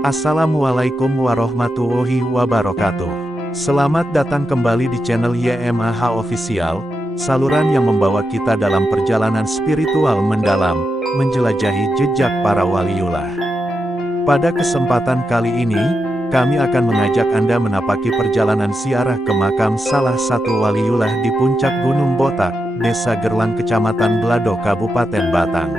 Assalamualaikum warahmatullahi wabarakatuh. Selamat datang kembali di channel YMAH Official, saluran yang membawa kita dalam perjalanan spiritual mendalam, menjelajahi jejak para waliullah. Pada kesempatan kali ini, kami akan mengajak Anda menapaki perjalanan ziarah ke makam salah satu waliullah di puncak Gunung Botak, Desa Gerlang Kecamatan Belado Kabupaten Batang.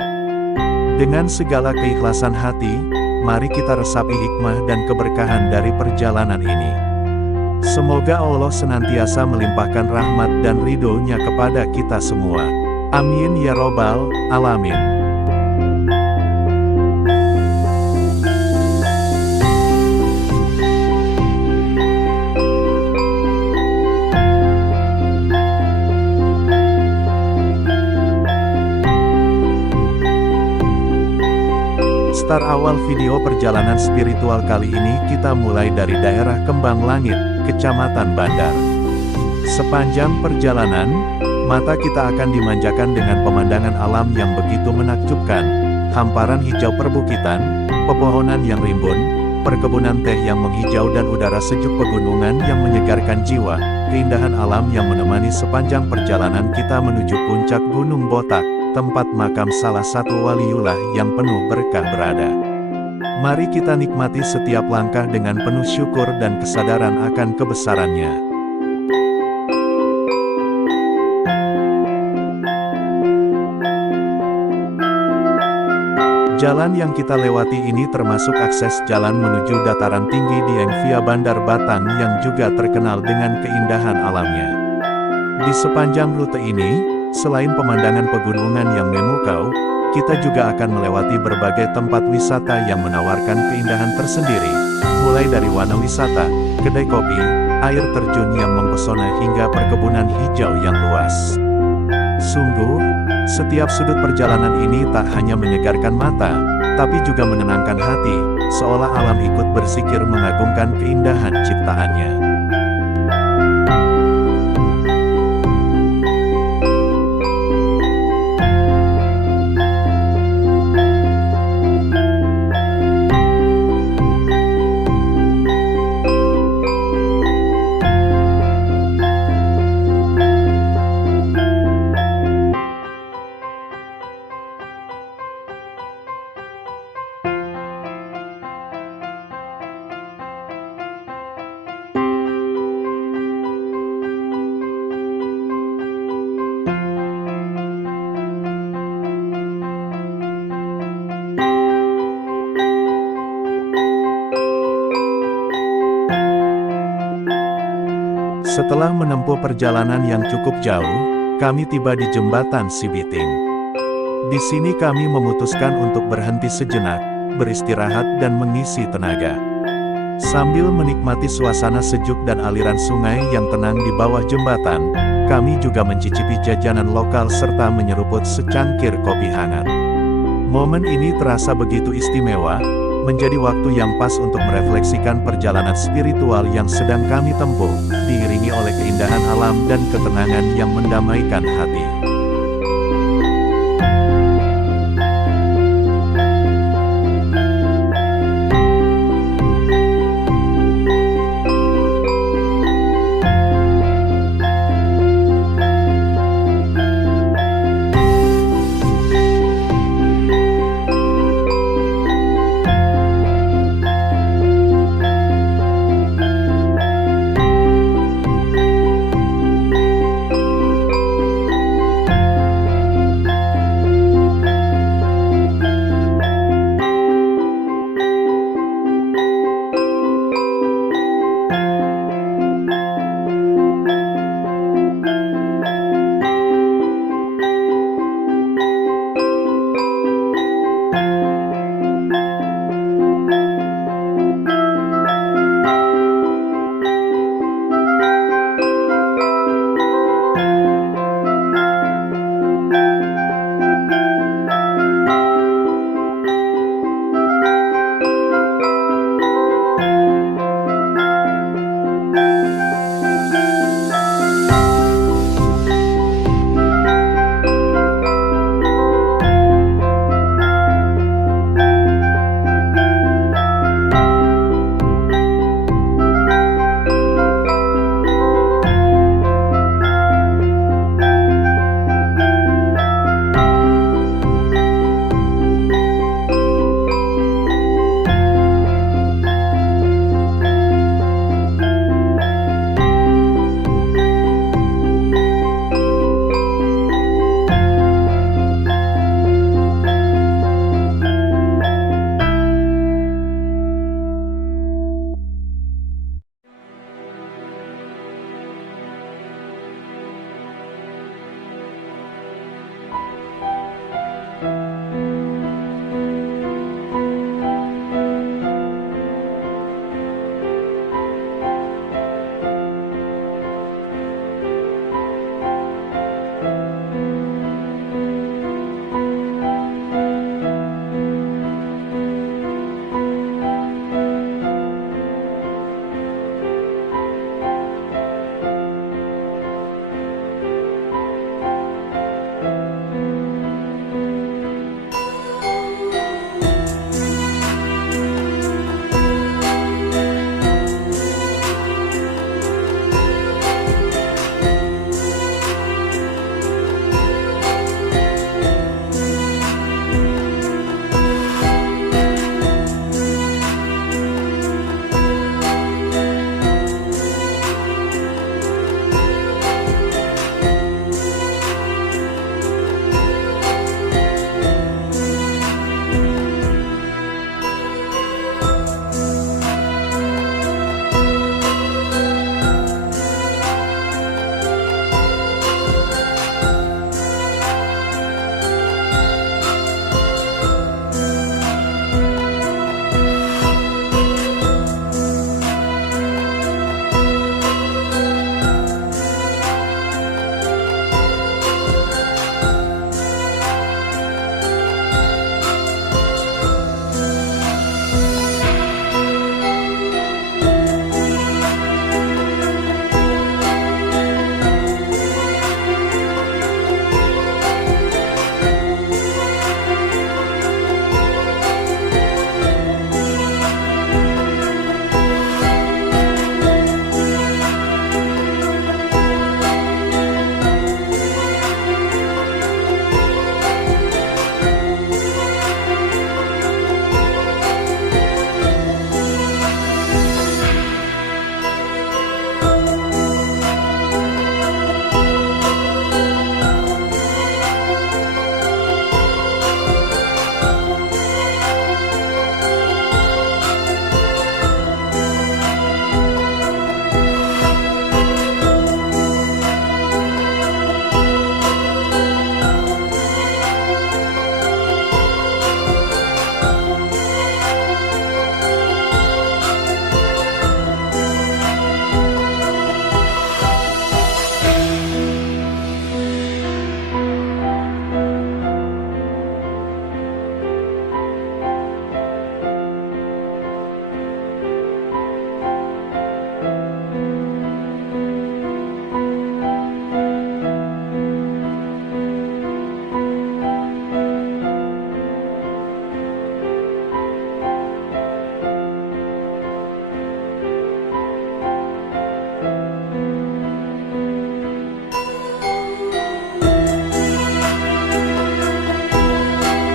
Dengan segala keikhlasan hati, mari kita resapi hikmah dan keberkahan dari perjalanan ini. Semoga Allah senantiasa melimpahkan rahmat dan ridho-Nya kepada kita semua. Amin ya robbal alamin. Start awal video perjalanan spiritual kali ini kita mulai dari daerah Kembang Langit, Kecamatan Bandar. Sepanjang perjalanan, mata kita akan dimanjakan dengan pemandangan alam yang begitu menakjubkan, hamparan hijau perbukitan, pepohonan yang rimbun, perkebunan teh yang menghijau dan udara sejuk pegunungan yang menyegarkan jiwa, keindahan alam yang menemani sepanjang perjalanan kita menuju puncak Gunung Botak, tempat makam salah satu waliullah yang penuh berkah berada. Mari kita nikmati setiap langkah dengan penuh syukur dan kesadaran akan kebesarannya. Jalan yang kita lewati ini termasuk akses jalan menuju dataran tinggi Dieng via Bandar Batang yang juga terkenal dengan keindahan alamnya. Di sepanjang rute ini, selain pemandangan pegunungan yang memukau, kita juga akan melewati berbagai tempat wisata yang menawarkan keindahan tersendiri, mulai dari wana wisata, kedai kopi, air terjun yang mempesona hingga perkebunan hijau yang luas. Sungguh, setiap sudut perjalanan ini tak hanya menyegarkan mata, tapi juga menenangkan hati, seolah alam ikut bersikir mengagungkan keindahan ciptaannya. Setelah menempuh perjalanan yang cukup jauh, kami tiba di Jembatan Sibiting. Di sini kami memutuskan untuk berhenti sejenak, beristirahat dan mengisi tenaga. Sambil menikmati suasana sejuk dan aliran sungai yang tenang di bawah jembatan, kami juga mencicipi jajanan lokal serta menyeruput secangkir kopi hangat. Momen ini terasa begitu istimewa, menjadi waktu yang pas untuk merefleksikan perjalanan spiritual yang sedang kami tempuh, diiringi oleh keindahan alam dan ketenangan yang mendamaikan hati.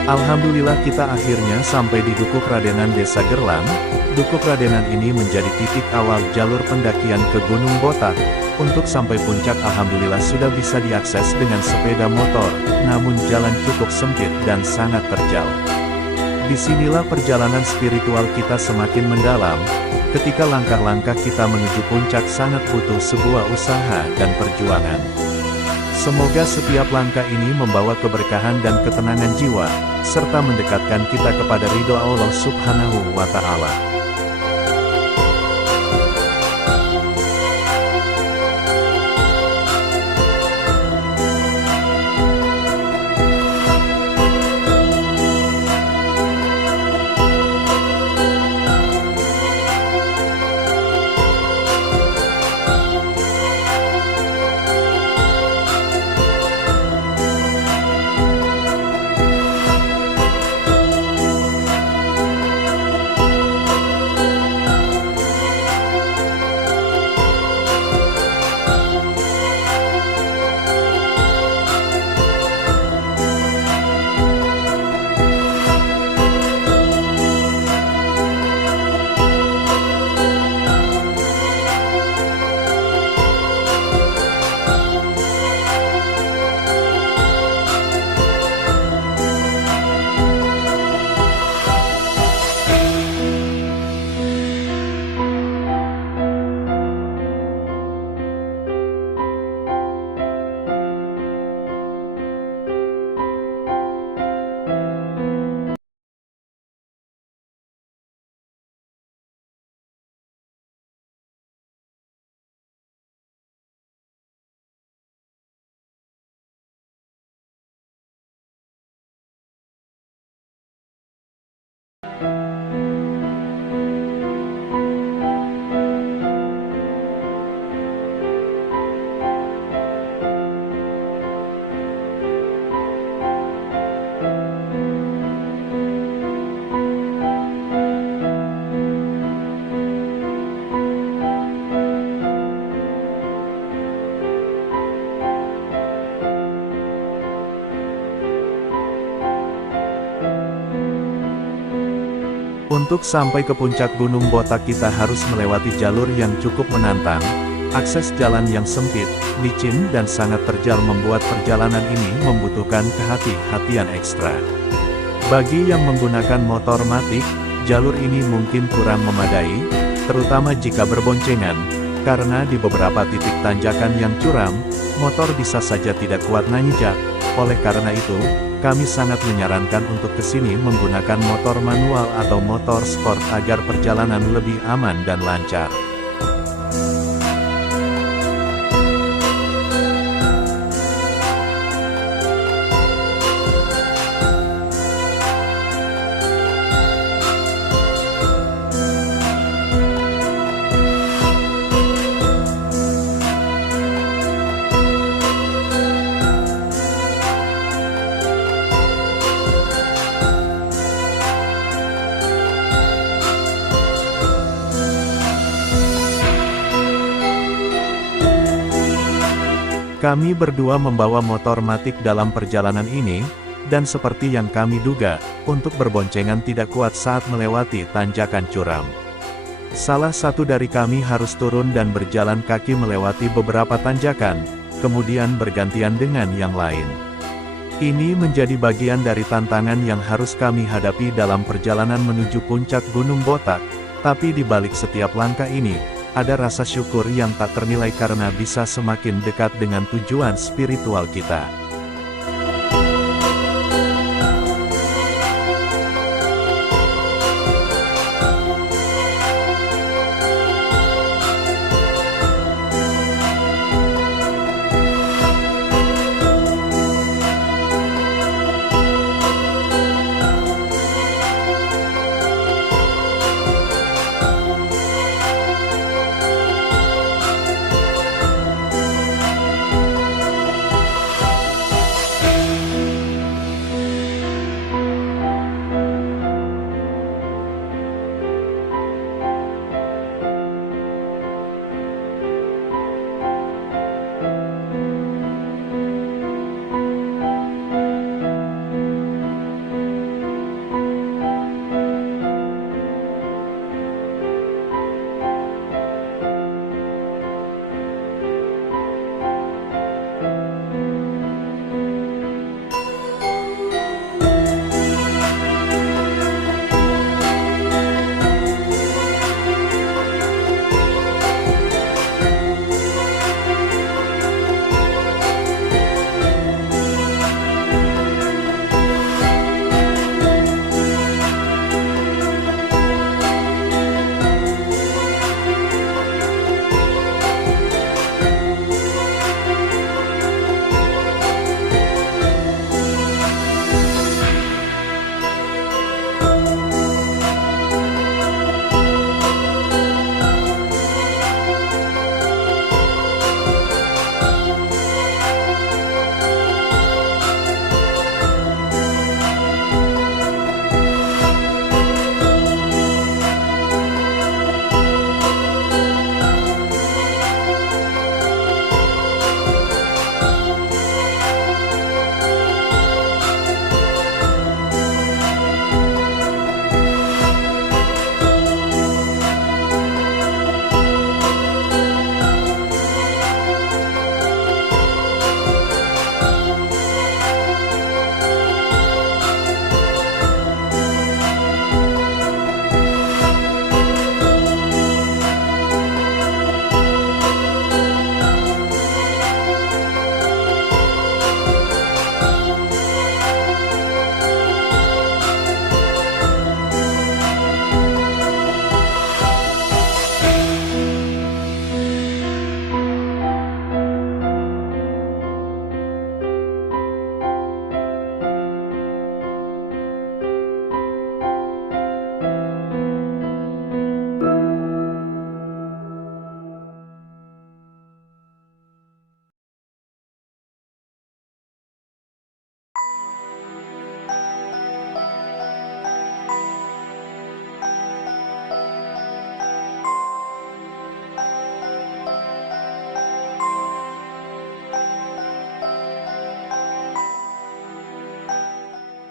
Alhamdulillah kita akhirnya sampai di Dukuh Radenan Desa Gerlang. Dukuh Radenan ini menjadi titik awal jalur pendakian ke Gunung Botak. Untuk sampai puncak alhamdulillah sudah bisa diakses dengan sepeda motor, namun jalan cukup sempit dan sangat terjal. Disinilah perjalanan spiritual kita semakin mendalam, ketika langkah-langkah kita menuju puncak sangat butuh sebuah usaha dan perjuangan. Semoga setiap langkah ini membawa keberkahan dan ketenangan jiwa, serta mendekatkan kita kepada ridho Allah Subhanahu wa Ta'ala. Untuk sampai ke puncak Gunung Botak kita harus melewati jalur yang cukup menantang. Akses jalan yang sempit, licin dan sangat terjal membuat perjalanan ini membutuhkan kehati-hatian ekstra. Bagi yang menggunakan motor matic, jalur ini mungkin kurang memadai, terutama jika berboncengan, karena di beberapa titik tanjakan yang curam, motor bisa saja tidak kuat nanjak. Oleh karena itu, kami sangat menyarankan untuk kesini menggunakan motor manual atau motor sport agar perjalanan lebih aman dan lancar. Kami berdua membawa motor matic dalam perjalanan ini, dan seperti yang kami duga, untuk berboncengan tidak kuat saat melewati tanjakan curam. Salah satu dari kami harus turun dan berjalan kaki melewati beberapa tanjakan, kemudian bergantian dengan yang lain. Ini menjadi bagian dari tantangan yang harus kami hadapi dalam perjalanan menuju puncak Gunung Botak, tapi di balik setiap langkah ini, ada rasa syukur yang tak ternilai karena bisa semakin dekat dengan tujuan spiritual kita.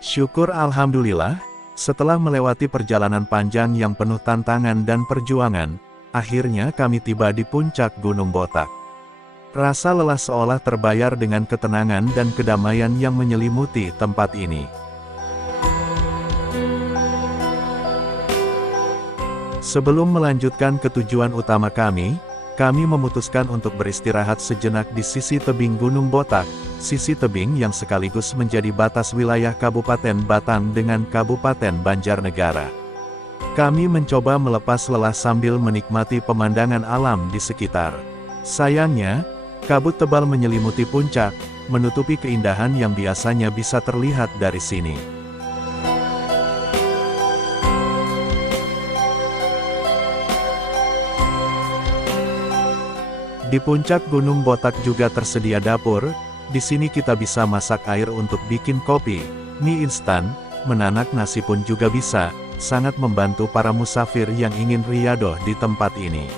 Syukur alhamdulillah, setelah melewati perjalanan panjang yang penuh tantangan dan perjuangan, akhirnya kami tiba di puncak Gunung Botak. Rasa lelah seolah terbayar dengan ketenangan dan kedamaian yang menyelimuti tempat ini. Sebelum melanjutkan ke tujuan utama kami memutuskan untuk beristirahat sejenak di sisi tebing Gunung Botak, sisi tebing yang sekaligus menjadi batas wilayah Kabupaten Batang dengan Kabupaten Banjarnegara. Kami mencoba melepas lelah sambil menikmati pemandangan alam di sekitar. Sayangnya, kabut tebal menyelimuti puncak, menutupi keindahan yang biasanya bisa terlihat dari sini. Di puncak Gunung Botak juga tersedia dapur. Di sini kita bisa masak air untuk bikin kopi, mie instan, menanak nasi pun juga bisa, sangat membantu para musafir yang ingin riyadoh di tempat ini.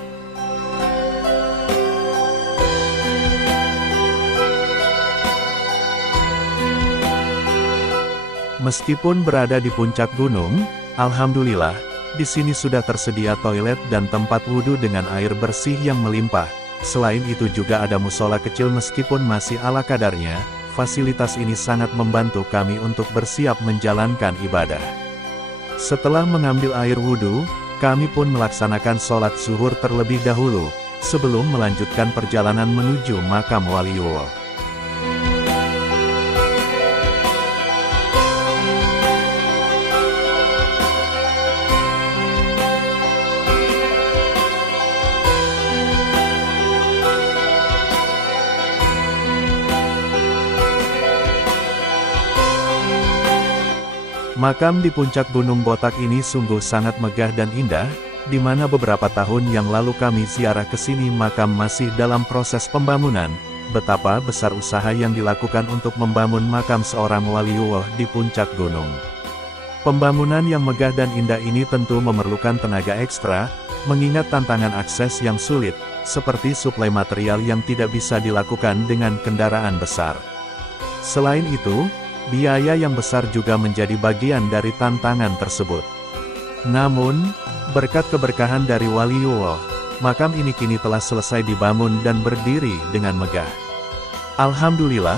Meskipun berada di puncak gunung, alhamdulillah, di sini sudah tersedia toilet dan tempat wudhu dengan air bersih yang melimpah. Selain itu juga ada musola kecil meskipun masih ala kadarnya, fasilitas ini sangat membantu kami untuk bersiap menjalankan ibadah. Setelah mengambil air wudhu, kami pun melaksanakan sholat zuhur terlebih dahulu, sebelum melanjutkan perjalanan menuju makam Waliullah. Makam di puncak Gunung Botak ini sungguh sangat megah dan indah, di mana beberapa tahun yang lalu kami ziarah ke sini makam masih dalam proses pembangunan. Betapa besar usaha yang dilakukan untuk membangun makam seorang waliullah di puncak gunung. Pembangunan yang megah dan indah ini tentu memerlukan tenaga ekstra, mengingat tantangan akses yang sulit, seperti suplai material yang tidak bisa dilakukan dengan kendaraan besar. Selain itu, biaya yang besar juga menjadi bagian dari tantangan tersebut. Namun, berkat keberkahan dari Waliullah, makam ini kini telah selesai dibangun dan berdiri dengan megah. Alhamdulillah,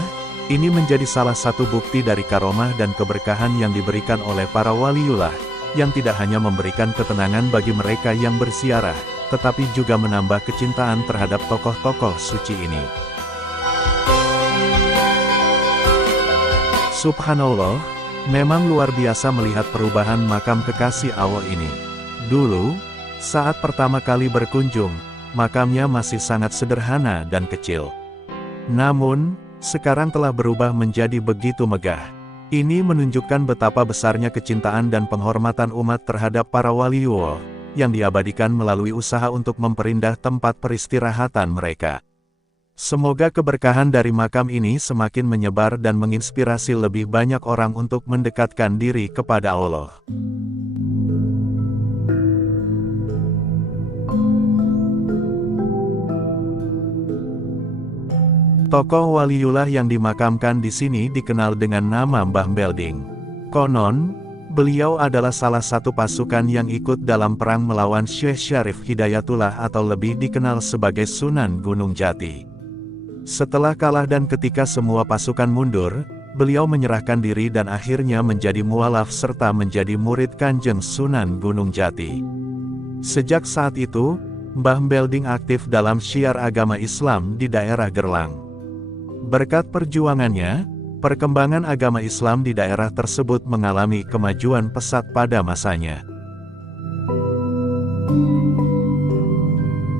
ini menjadi salah satu bukti dari karomah dan keberkahan yang diberikan oleh para Waliullah, yang tidak hanya memberikan ketenangan bagi mereka yang berziarah, tetapi juga menambah kecintaan terhadap tokoh-tokoh suci ini. Subhanallah, memang luar biasa melihat perubahan makam kekasih Allah ini. Dulu, saat pertama kali berkunjung, makamnya masih sangat sederhana dan kecil. Namun, sekarang telah berubah menjadi begitu megah. Ini menunjukkan betapa besarnya kecintaan dan penghormatan umat terhadap para waliullah, yang diabadikan melalui usaha untuk memperindah tempat peristirahatan mereka. Semoga keberkahan dari makam ini semakin menyebar dan menginspirasi lebih banyak orang untuk mendekatkan diri kepada Allah. Tokoh waliullah yang dimakamkan di sini dikenal dengan nama Mbah Belding. Konon, beliau adalah salah satu pasukan yang ikut dalam perang melawan Syekh Syarif Hidayatullah atau lebih dikenal sebagai Sunan Gunung Jati. Setelah kalah dan ketika semua pasukan mundur, beliau menyerahkan diri dan akhirnya menjadi mualaf serta menjadi murid Kanjeng Sunan Gunung Jati. Sejak saat itu, Mbah Belding aktif dalam syiar agama Islam di daerah Gerlang. Berkat perjuangannya, perkembangan agama Islam di daerah tersebut mengalami kemajuan pesat pada masanya.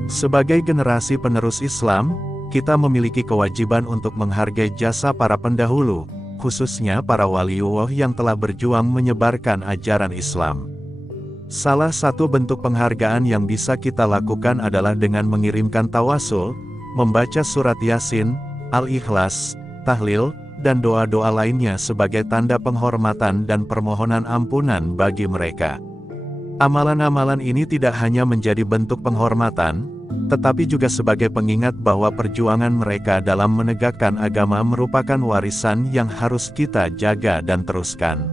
Sebagai generasi penerus Islam, kita memiliki kewajiban untuk menghargai jasa para pendahulu, khususnya para waliullah yang telah berjuang menyebarkan ajaran Islam. Salah satu bentuk penghargaan yang bisa kita lakukan adalah dengan mengirimkan tawasul, membaca surat Yasin, Al-Ikhlas, tahlil, dan doa-doa lainnya sebagai tanda penghormatan dan permohonan ampunan bagi mereka. Amalan-amalan ini tidak hanya menjadi bentuk penghormatan, tetapi juga sebagai pengingat bahwa perjuangan mereka dalam menegakkan agama merupakan warisan yang harus kita jaga dan teruskan.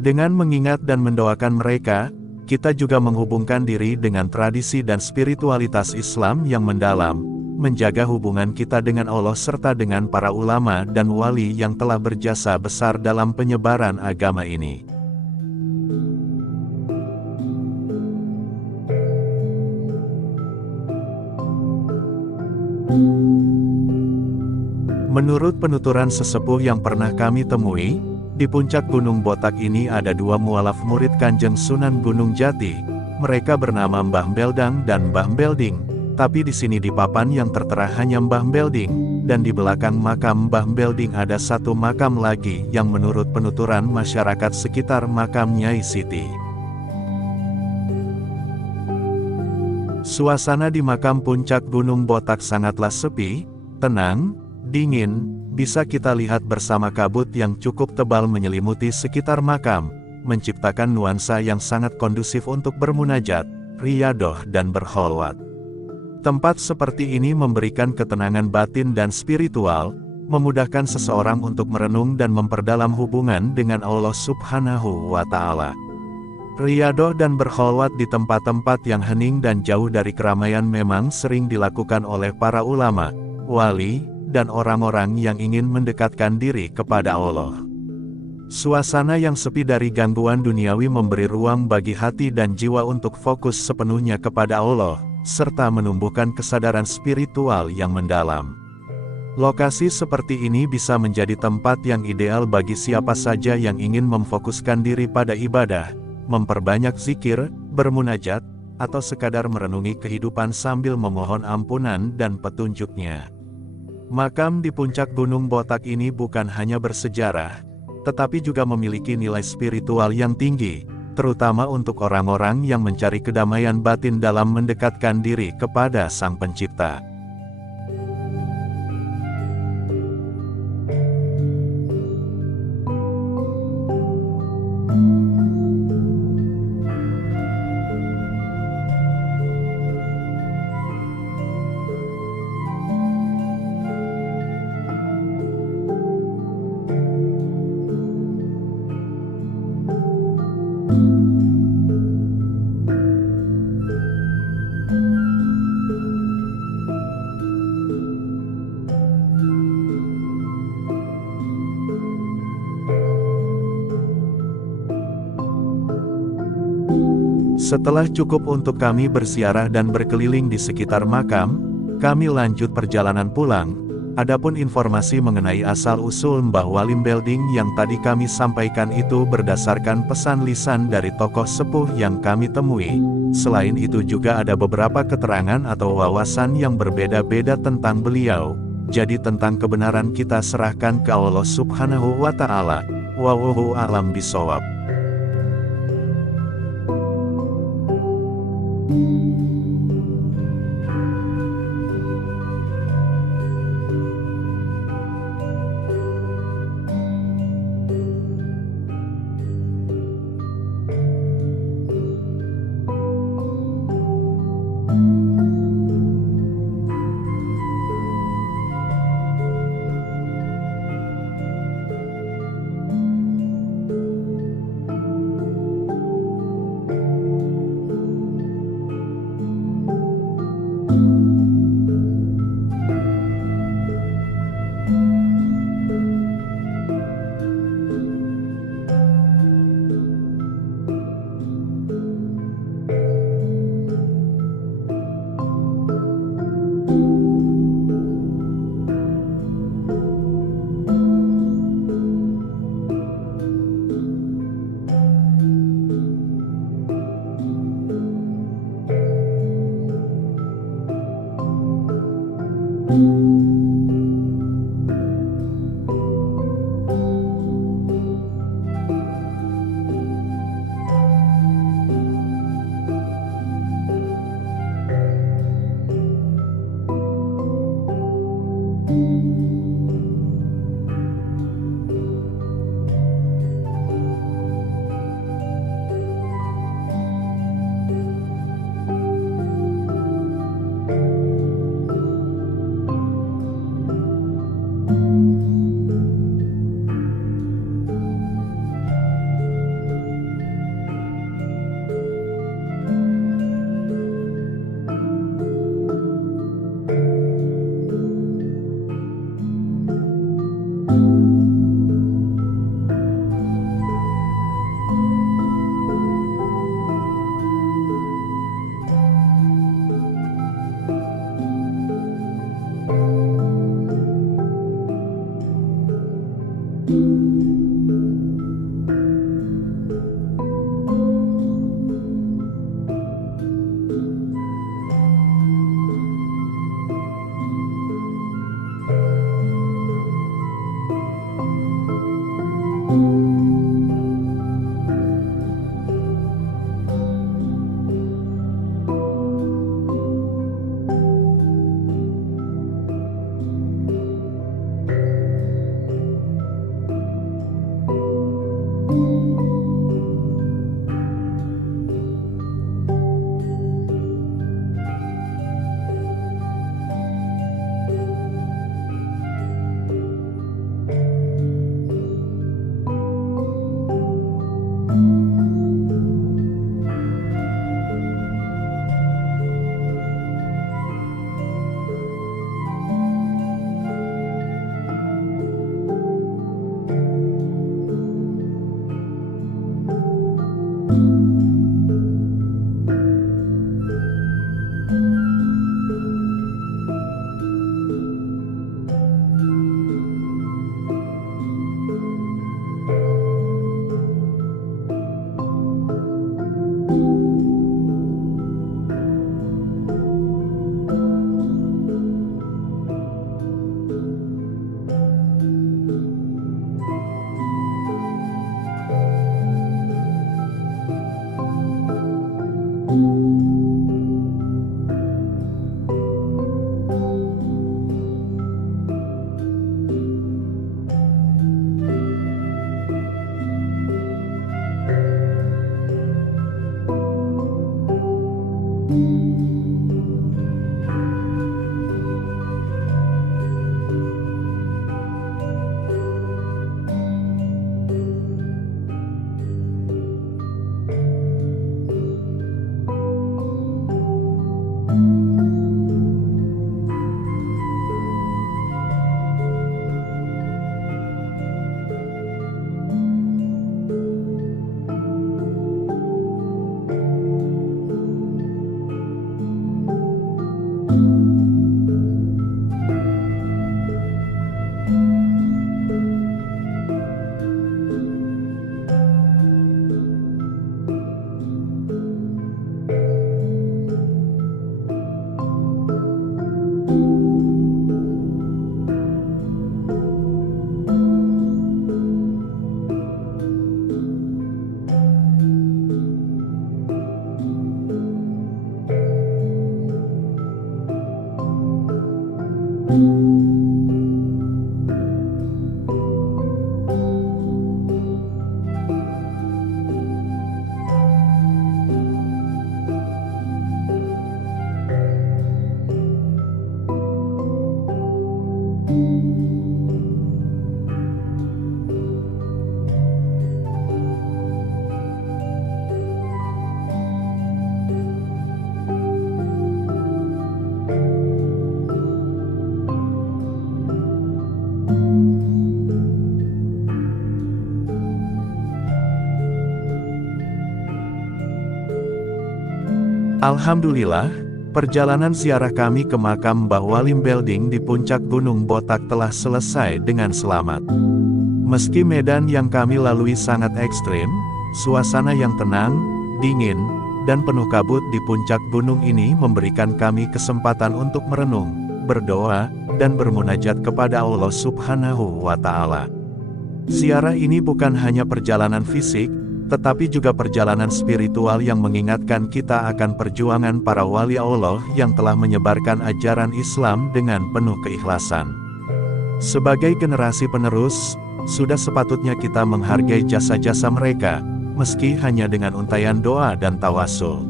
Dengan mengingat dan mendoakan mereka, kita juga menghubungkan diri dengan tradisi dan spiritualitas Islam yang mendalam, menjaga hubungan kita dengan Allah serta dengan para ulama dan wali yang telah berjasa besar dalam penyebaran agama ini. Menurut penuturan sesepuh yang pernah kami temui, di puncak Gunung Botak ini ada dua mualaf murid Kanjeng Sunan Gunung Jati. Mereka bernama Mbah Beldang dan Mbah Belding, tapi di sini di papan yang tertera hanya Mbah Belding, dan di belakang makam Mbah Belding ada satu makam lagi yang menurut penuturan masyarakat sekitar makam Nyai Siti. Suasana di makam puncak Gunung Botak sangatlah sepi, tenang, dingin, bisa kita lihat bersama kabut yang cukup tebal menyelimuti sekitar makam, menciptakan nuansa yang sangat kondusif untuk bermunajat, riyadoh dan berkholwat. Tempat seperti ini memberikan ketenangan batin dan spiritual, memudahkan seseorang untuk merenung dan memperdalam hubungan dengan Allah Subhanahu wa Ta'ala. Riyadoh dan berkholwat di tempat-tempat yang hening dan jauh dari keramaian memang sering dilakukan oleh para ulama, wali, dan orang-orang yang ingin mendekatkan diri kepada Allah. Suasana yang sepi dari gangguan duniawi memberi ruang bagi hati dan jiwa untuk fokus sepenuhnya kepada Allah, serta menumbuhkan kesadaran spiritual yang mendalam. Lokasi seperti ini bisa menjadi tempat yang ideal bagi siapa saja yang ingin memfokuskan diri pada ibadah, memperbanyak zikir, bermunajat, atau sekadar merenungi kehidupan sambil memohon ampunan dan petunjuknya. Makam di puncak Gunung Botak ini bukan hanya bersejarah, tetapi juga memiliki nilai spiritual yang tinggi, terutama untuk orang-orang yang mencari kedamaian batin dalam mendekatkan diri kepada Sang Pencipta. Setelah cukup untuk kami berziarah dan berkeliling di sekitar makam, kami lanjut perjalanan pulang. Adapun informasi mengenai asal-usul Mbah Walim Belding yang tadi kami sampaikan itu berdasarkan pesan lisan dari tokoh sepuh yang kami temui. Selain itu juga ada beberapa keterangan atau wawasan yang berbeda-beda tentang beliau. Jadi tentang kebenaran kita serahkan ke Allah Subhanahu wa Ta'ala. Wallahu a'lam bishawab. Alhamdulillah, perjalanan ziarah kami ke makam Mbah Walim Belding di puncak Gunung Botak telah selesai dengan selamat. Meski medan yang kami lalui sangat ekstrim, suasana yang tenang, dingin, dan penuh kabut di puncak gunung ini memberikan kami kesempatan untuk merenung, berdoa, dan bermunajat kepada Allah Subhanahu wa Ta'ala. Ziarah ini bukan hanya perjalanan fisik, tetapi juga perjalanan spiritual yang mengingatkan kita akan perjuangan para wali Allah yang telah menyebarkan ajaran Islam dengan penuh keikhlasan. Sebagai generasi penerus, sudah sepatutnya kita menghargai jasa-jasa mereka, meski hanya dengan untaian doa dan tawasul.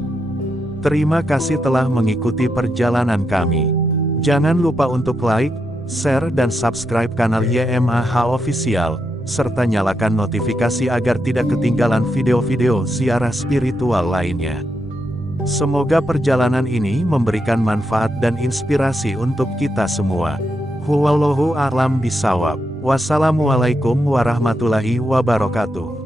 Terima kasih telah mengikuti perjalanan kami. Jangan lupa untuk like, share dan subscribe kanal YMAH Official, serta nyalakan notifikasi agar tidak ketinggalan video-video ziarah spiritual lainnya. Semoga perjalanan ini memberikan manfaat dan inspirasi untuk kita semua. Wallahu a'lam bishawab. Wassalamualaikum warahmatullahi wabarakatuh.